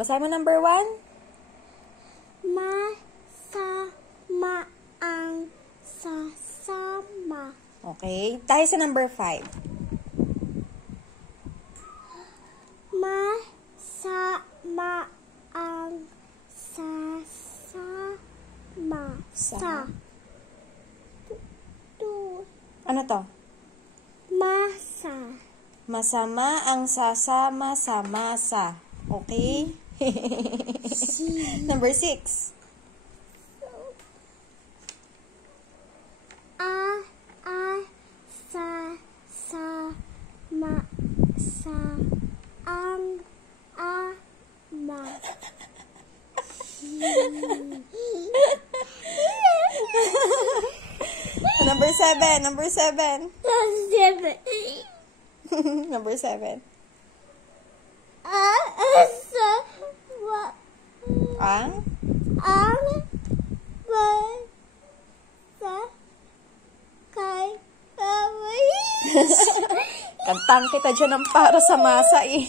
Basahin mo number 1. Masama ang sasama. Okay. Tayo sa number 5. Masama ang sasama. Ano to? Masama ang sasama sa masa. Okay? Number 6. Sasama sa ang ama. Number 7. Number 7. Number 7. Ang kantang kita dyan ang para sa masa eh.